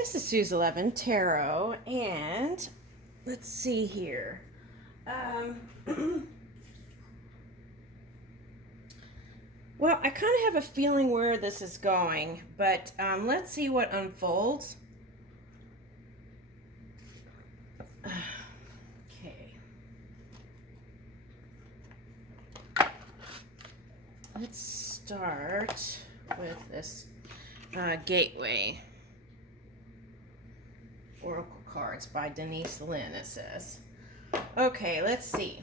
This is Sue's 11 Tarot, and let's see here. Well, I kind of have a feeling where this is going, but let's see what unfolds. Okay. Let's start with this Gateway Oracle cards by Denise Lynn, it says. Okay, let's see.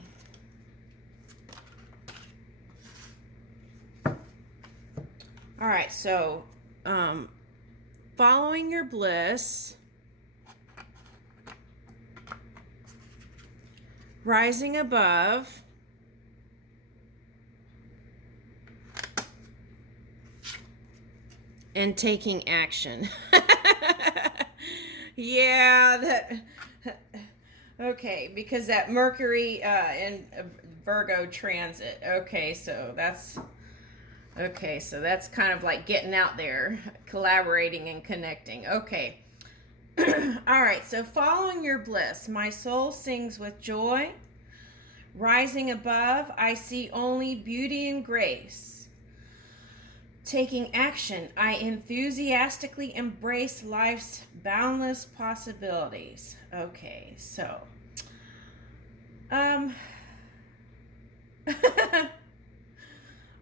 All right, so following your bliss, rising above, and taking action. Yeah, okay, because that Mercury in Virgo transit. Okay, so that's kind of like getting out there, collaborating and connecting. Okay. All right, so following your bliss, my soul sings with joy. Rising above, I see only beauty and grace. Taking action, I enthusiastically embrace life's boundless possibilities. Okay, so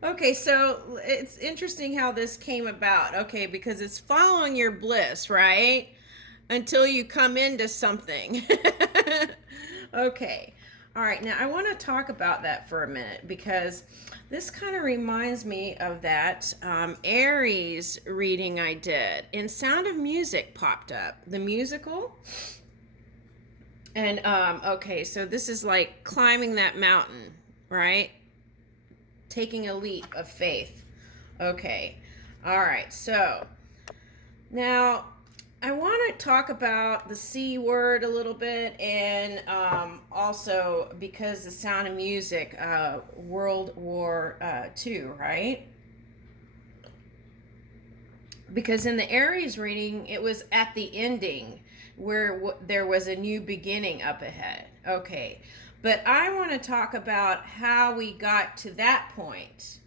okay, so it's interesting how this came about. Okay, because it's following your bliss, right? Until you come into something. Okay. All right, now I want to talk about that for a minute because this kind of reminds me of that Aries reading I did. And Sound of Music popped up, the musical. And okay, so this is like climbing that mountain, right? Taking a leap of faith. Okay. All right, so now I want to talk about the C word a little bit, and also because the Sound of Music, World War II, right? Because in the Aries reading, it was at the ending where there was a new beginning up ahead. Okay, but I want to talk about how we got to that point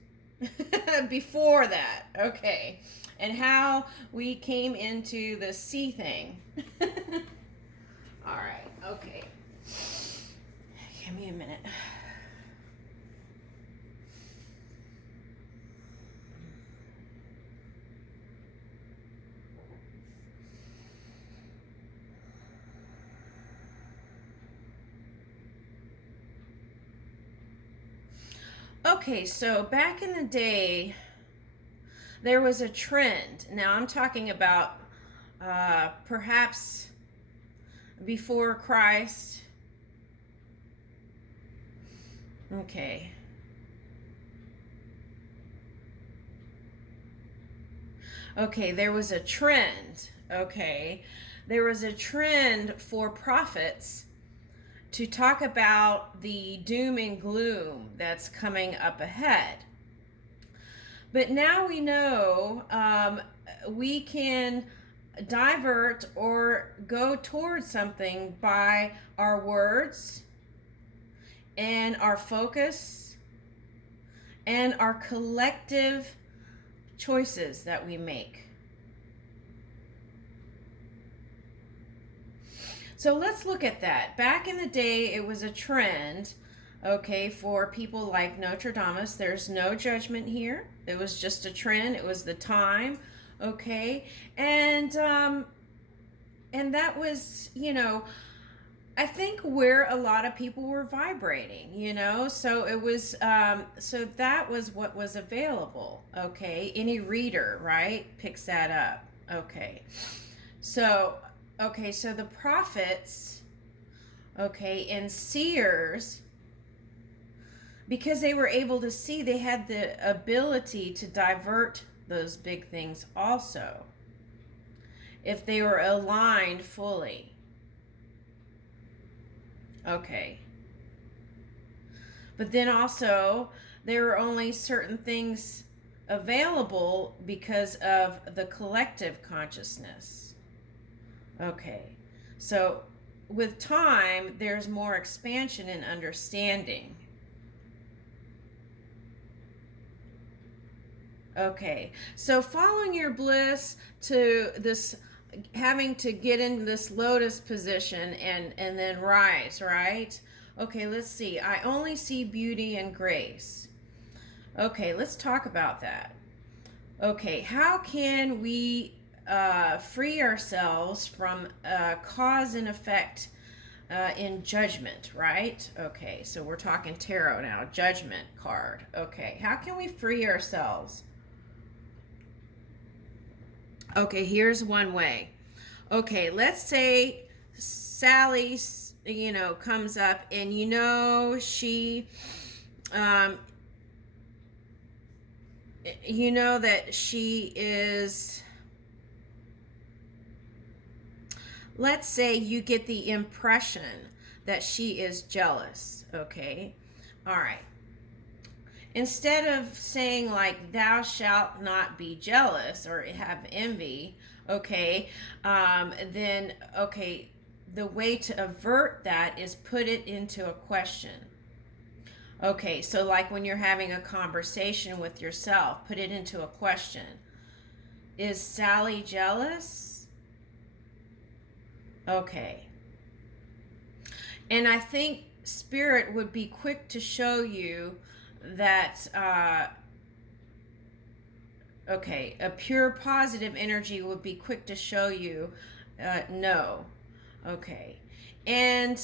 before that. Okay. And how we came into the C thing. All right, okay. Give me a minute. Okay, so back in the day, there was a trend. Now I'm talking about perhaps before Christ. Okay. Okay, there was a trend. Okay. There was a trend for prophets to talk about the doom and gloom that's coming up ahead. But now we know we can divert or go towards something by our words and our focus and our collective choices that we make. So let's look at that. Back in the day, it was a trend, okay, for people like Nostradamus. There's no judgment here. It was just a trend. It was the time, okay, and that was, I think where a lot of people were vibrating, so it was, so that was what was available, okay. Any reader, right, picks that up, okay. So the prophets, okay, and seers, because they were able to see, they had the ability to divert those big things also, if they were aligned fully. Okay. But then also, there were only certain things available because of the collective consciousness. Okay. So with time, there's more expansion and understanding. Okay. So following your bliss to this, having to get in this lotus position and then rise, right? Okay, let's see. I only see beauty and grace. Okay, let's talk about that. Okay, how can we free ourselves from cause and effect in judgment, right? Okay, so we're talking tarot now, judgment card. Okay, how can we free ourselves? Okay, here's one way. Okay, let's say Sally, comes up and she, um, that she is, let's say you get the impression that she is jealous, okay? All right. Instead of saying like thou shalt not be jealous or have envy, okay, then okay, the way to avert that is put it into a question. Okay, so like when you're having a conversation with yourself, put it into a question. Is Sally jealous? Okay. And I think Spirit would be quick to show you that, okay, a pure positive energy would be quick to show you no. Okay. And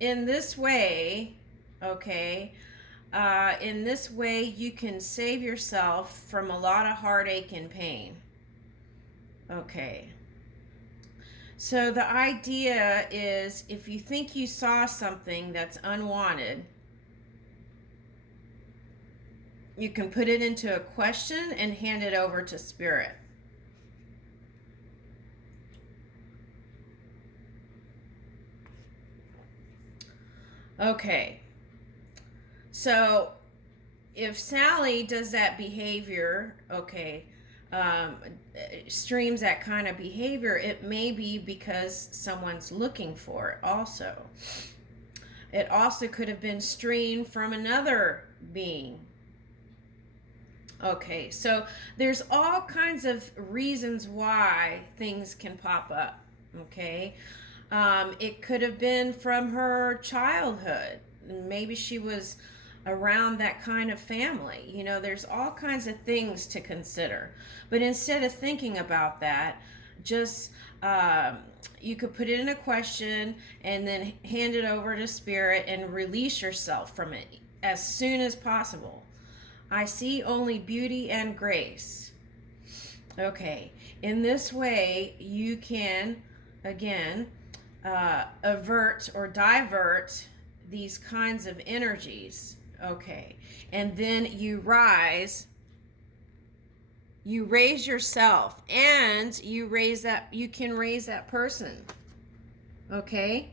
in this way, okay, in this way you can save yourself from a lot of heartache and pain. Okay. So the idea is if you think you saw something that's unwanted, you can put it into a question and hand it over to Spirit. Okay. So if Sally does that behavior, okay, streams that kind of behavior, it may be because someone's looking for it also. It also could have been streamed from another being. Okay, so there's all kinds of reasons why things can pop up. Okay, it could have been from her childhood. Maybe she was around that kind of family. There's all kinds of things to consider. But instead of thinking about that, just you could put it in a question and then hand it over to Spirit and release yourself from it as soon as possible. I see only beauty and grace. Okay, in this way you can again avert or divert these kinds of energies. Okay, and then you raise yourself, and you can raise that person. Okay,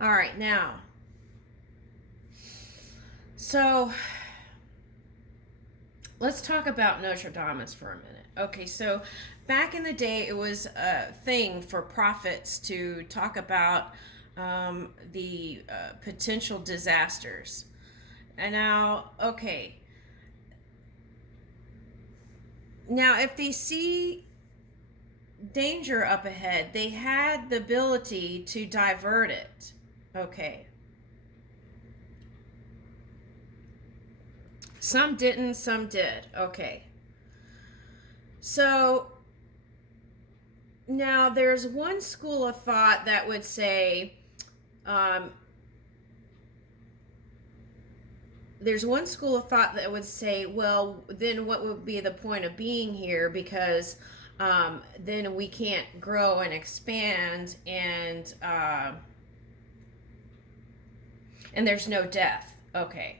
all right, now so let's talk about Nostradamus for a minute. Okay, so back in the day, it was a thing for prophets to talk about the potential disasters. And now, okay. Now, if they see danger up ahead, they had the ability to divert it. Okay. Some didn't, some did. Okay. So now there's one school of thought that would say, well, then what would be the point of being here? Because then we can't grow and expand, and there's no death. Okay.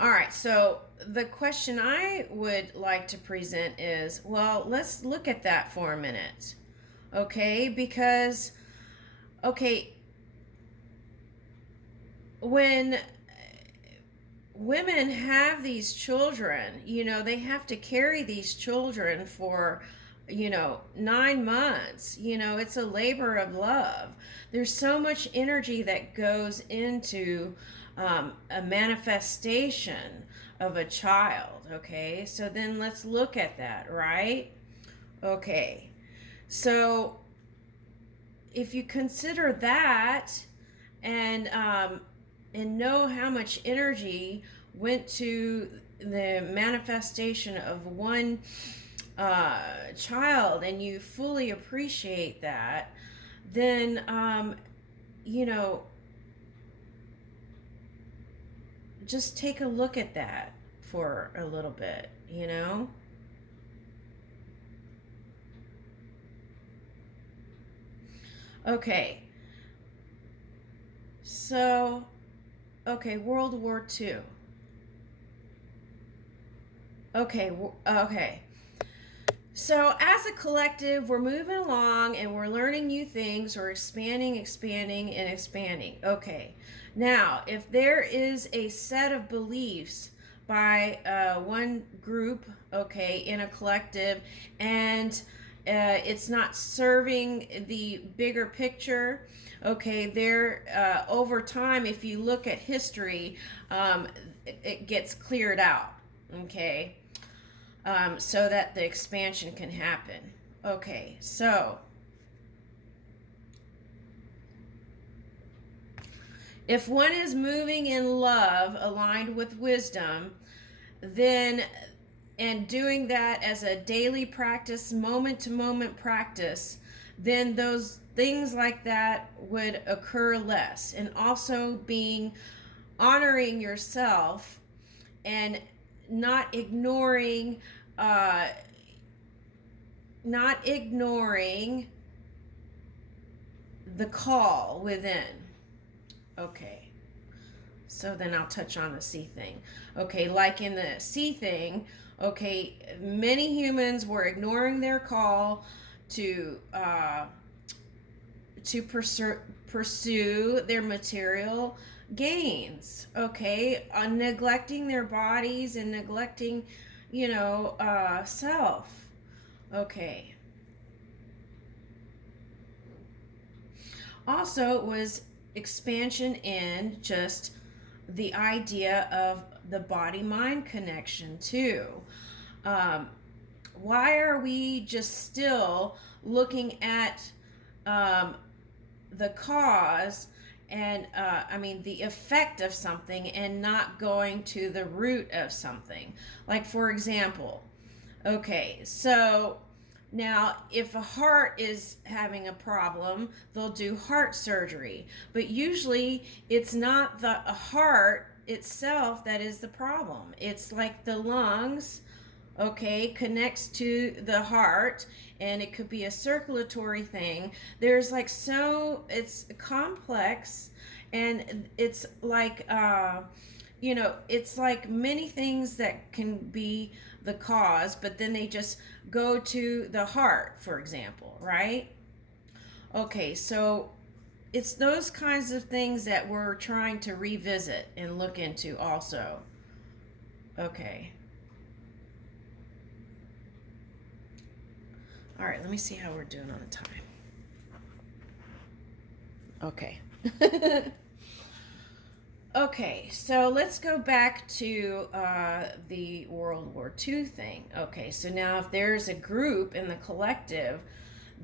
All right, so the question I would like to present is, well, let's look at that for a minute, okay? Because, okay, when women have these children, they have to carry these children for, 9 months. It's a labor of love. There's so much energy that goes into a manifestation of a child. Okay, so then let's look at that, right? Okay, so if you consider that and know how much energy went to the manifestation of one child, and you fully appreciate that, then just take a look at that for a little bit. Okay, so World War II. Okay. So as a collective, we're moving along and we're learning new things. We're expanding, and expanding. Okay. Now, if there is a set of beliefs by one group, in a collective, and it's not serving the bigger picture, there over time, if you look at history, it gets cleared out. Okay. So that the expansion can happen. Okay, so if one is moving in love, aligned with wisdom, then, and doing that as a daily practice, moment to moment practice, then those things like that would occur less. And also honoring yourself and not ignoring the call within. Okay, so then I'll touch on the C thing. Okay, like in the C thing, many humans were ignoring their call to pursue their material gains, neglecting their bodies and neglecting self. Okay, also it was expansion in just the idea of the body-mind connection too. Why are we just still looking at the cause and the effect of something and not going to the root of something? Like, for example, so now if a heart is having a problem, they'll do heart surgery, but usually it's not the heart itself that is the problem. It's like the lungs connects to the heart, and it could be a circulatory thing. There's it's complex, and it's like it's like many things that can be the cause, but then they just go to the heart, for example, right? So it's those kinds of things that we're trying to revisit and look into also. All right, let me see how we're doing on the time. So let's go back to the World War II thing. So now if there's a group in the collective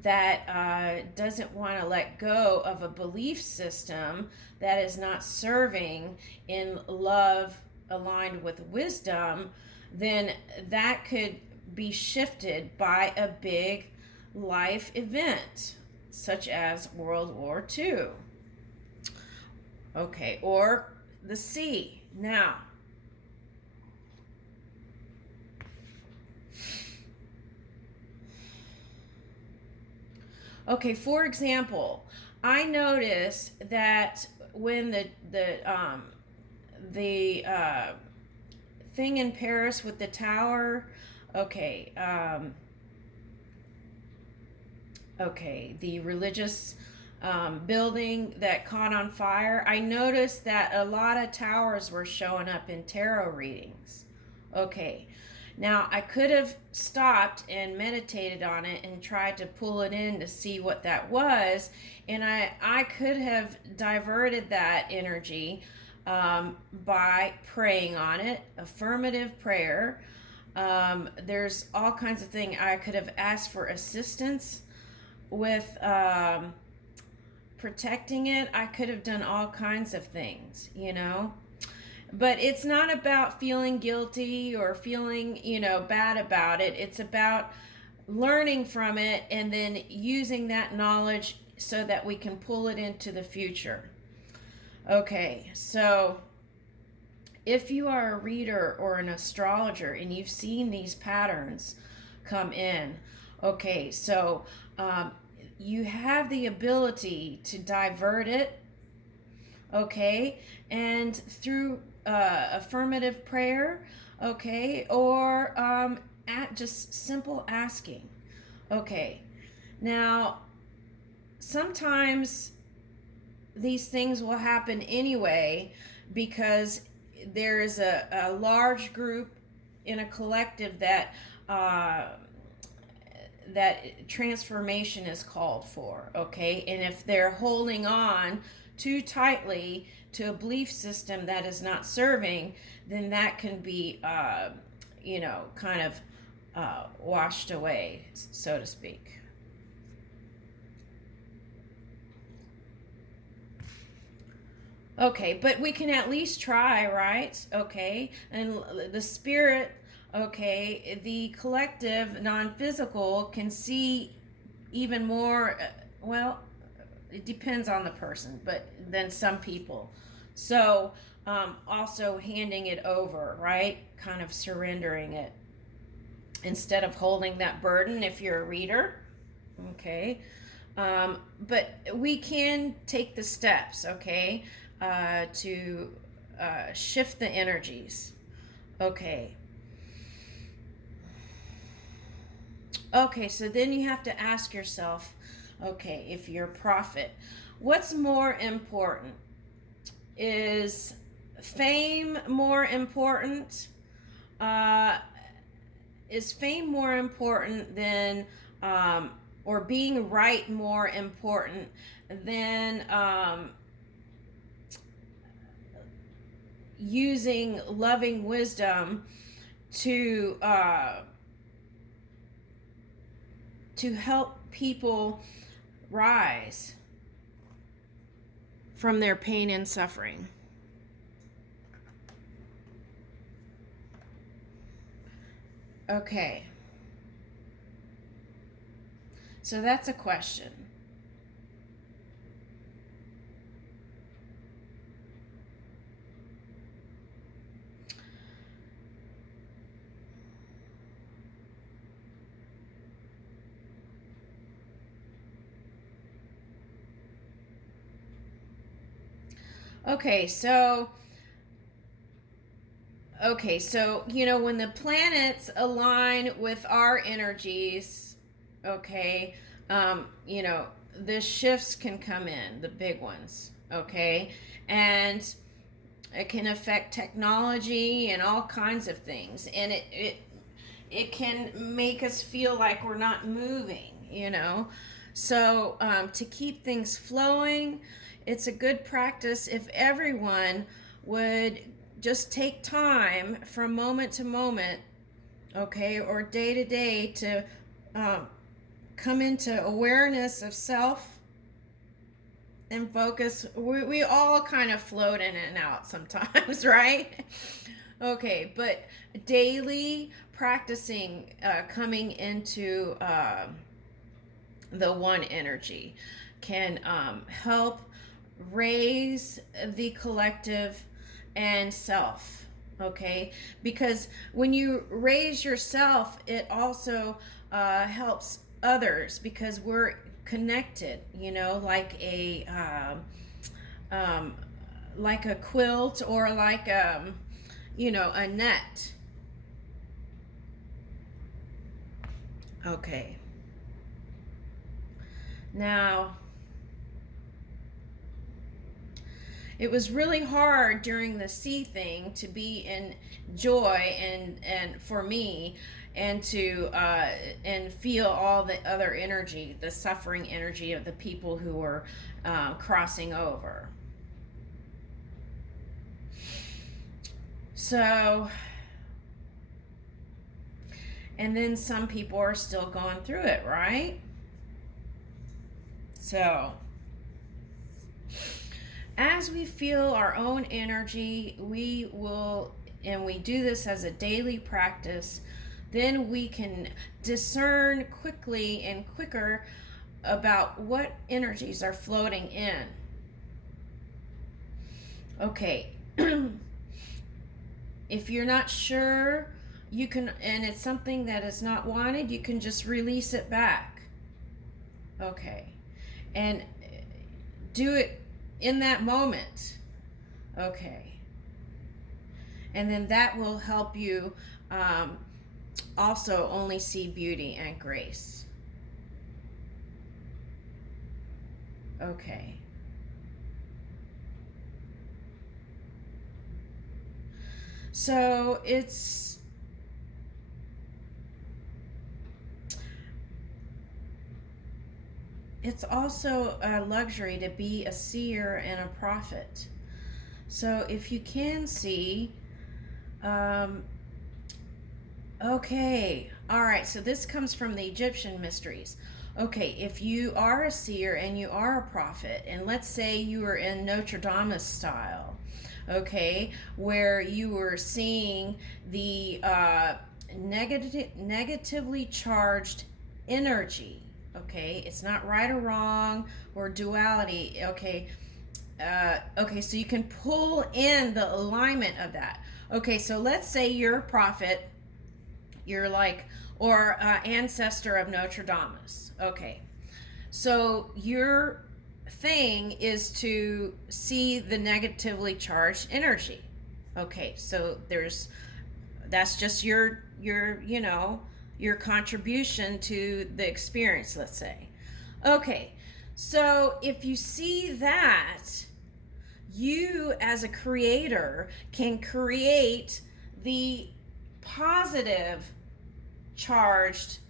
that doesn't want to let go of a belief system that is not serving in love aligned with wisdom, then that could be shifted by a big life event, such as World War II. Or the C. Now, for example, I noticed that when the thing in Paris with the tower, the religious building that caught on fire, I noticed that a lot of towers were showing up in tarot readings. Now, I could have stopped and meditated on it and tried to pull it in to see what that was, and I could have diverted that energy by praying on it, affirmative prayer. There's all kinds of things. I could have asked for assistance with protecting it. I could have done all kinds of things, you know. But it's not about feeling guilty or feeling, bad about it. It's about learning from it and then using that knowledge so that we can pull it into the future. Okay, so if you are a reader or an astrologer and you've seen these patterns come in, okay, so you have the ability to divert it, okay, and through affirmative prayer, okay, or at just simple asking. Okay, now sometimes these things will happen anyway because there's a large group in a collective that that transformation is called for, okay? And if they're holding on too tightly to a belief system that is not serving, then that can be, kind of washed away, so to speak. Okay, but we can at least try, right? Okay, and the spirit, okay, the collective, non-physical can see even more, well, it depends on the person, but then some people. So, also handing it over, right? Kind of surrendering it instead of holding that burden if you're a reader, okay? But we can take the steps, okay, to shift the energies. Okay. Okay, so then you have to ask yourself, okay, if you're a prophet, what's more important? Is fame more important? Is fame more important than, or being right more important than using loving wisdom to help people rise from their pain and suffering? Okay. So that's a question. Okay, so when the planets align with our energies, okay, the shifts can come in, the big ones, okay, and it can affect technology and all kinds of things, and it can make us feel like we're not moving, so to keep things flowing, it's a good practice if everyone would just take time from moment to moment, okay, or day to day to come into awareness of self and focus. We all kind of float in and out sometimes, right? Okay, but daily practicing coming into the one energy can help raise the collective and self, okay, because when you raise yourself, it also helps others because we're connected, like a quilt or like a net. Okay, now it was really hard during the sea thing to be in joy and for me, and to and feel all the other energy, the suffering energy of the people who were crossing over. So, and then some people are still going through it, right? So, as we feel our own energy, we will, and we do this as a daily practice, then we can discern quickly and quicker about what energies are floating in. Okay. If you're not sure, you can, and it's something that is not wanted, you can just release it back. Okay. And do it in that moment. Okay. And then that will help you also only see beauty and grace. Okay. So it's also a luxury to be a seer and a prophet. So if you can see, okay, all right, so this comes from the Egyptian mysteries. Okay, if you are a seer and you are a prophet, and let's say you were in Nostradamus style, okay, where you were seeing the negatively charged energy, okay, it's not right or wrong or duality, okay. Okay, so you can pull in the alignment of that. Okay, so let's say you're a prophet, you're like, or ancestor of Nostradamus. Okay, so your thing is to see the negatively charged energy. Okay, so that's just your your contribution to the experience, let's say. Okay, so if you see that, you as a creator can create the positive charged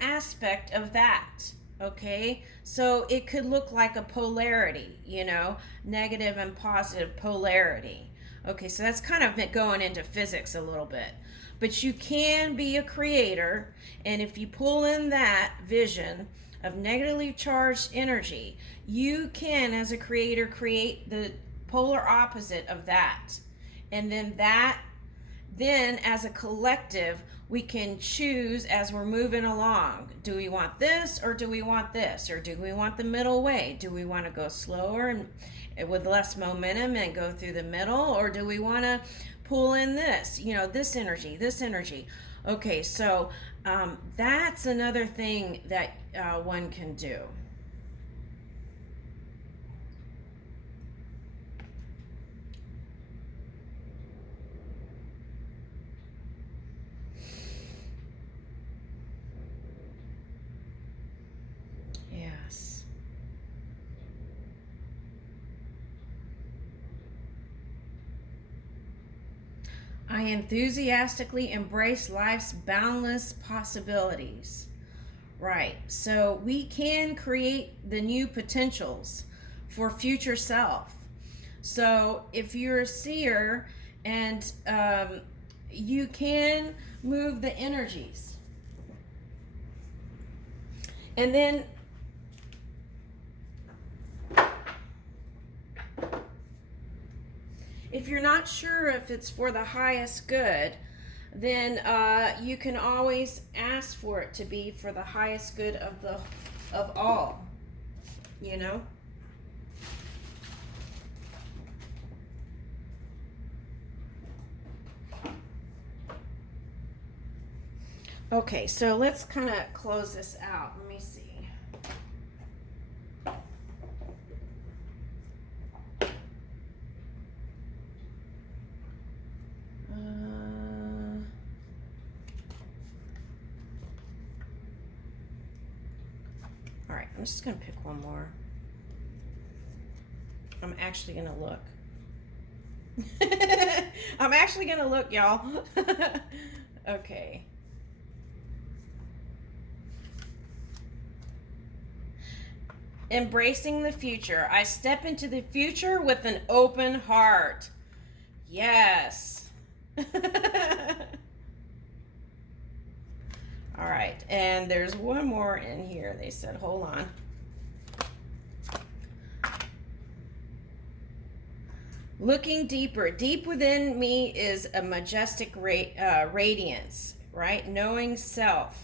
aspect of that. Okay, so it could look like a polarity, negative and positive polarity. Okay, so that's kind of going into physics a little bit, but you can be a creator, and if you pull in that vision of negatively charged energy, you can, as a creator, create the polar opposite of that. And then as a collective, we can choose as we're moving along. Do we want this, or do we want this, or do we want the middle way? Do we want to go slower and with less momentum and go through the middle, or do we want to pull in this, this energy? Okay, so that's another thing that one can do. Yes. I enthusiastically embrace life's boundless possibilities. Right. So we can create the new potentials for future self. So if you're a seer and you can move the energies. And then if you're not sure if it's for the highest good, then you can always ask for it to be for the highest good of all. Okay, so let's kind of close this out. Let me see. All right, I'm just going to pick one more. I'm actually going to look. I'm actually going to look, y'all. Okay. Embracing the future. I step into the future with an open heart. Yes. All right. And there's one more in here. They said, hold on. Looking deeper. Deep within me is a majestic radiance, right? Knowing self.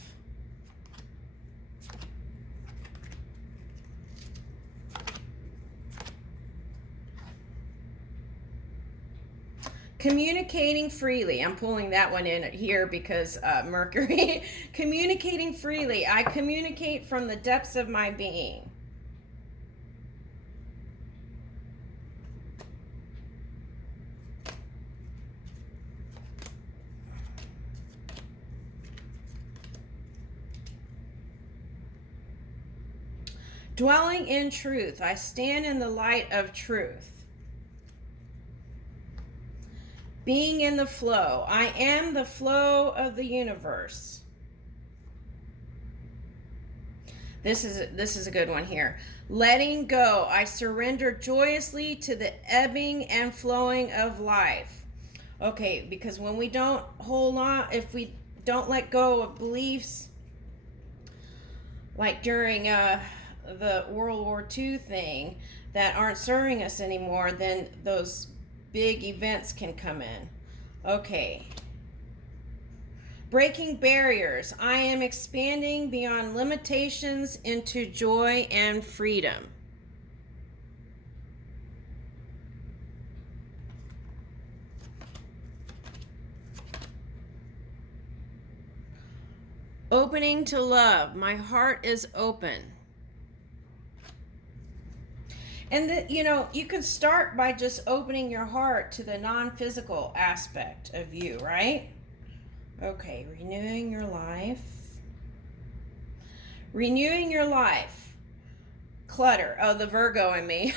Communicating freely. I'm pulling that one in here because Mercury. Communicating freely. I communicate from the depths of my being. Dwelling in truth. I stand in the light of truth. Being in the flow. I am the flow of the universe. This is a good one here. Letting go. I surrender joyously to the ebbing and flowing of life. Okay, because when we don't hold on, if we don't let go of beliefs, like during the World War II thing, that aren't serving us anymore, then those big events can come in. Okay. Breaking barriers. I am expanding beyond limitations into joy and freedom. Opening to love. My heart is open. And you can start by just opening your heart to the non-physical aspect of you, right? Okay, renewing your life. Renewing your life. Clutter. Oh, the Virgo in me.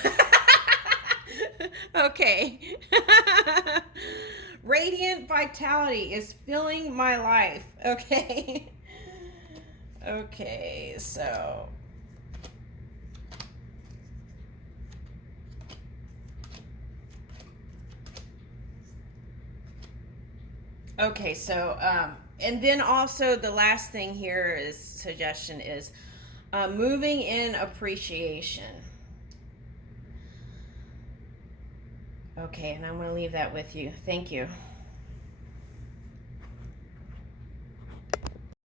Okay. Radiant vitality is filling my life. Okay. Okay, so okay, so and then also the last thing here is suggestion is moving in appreciation. Okay, and I'm going to leave that with you. Thank you.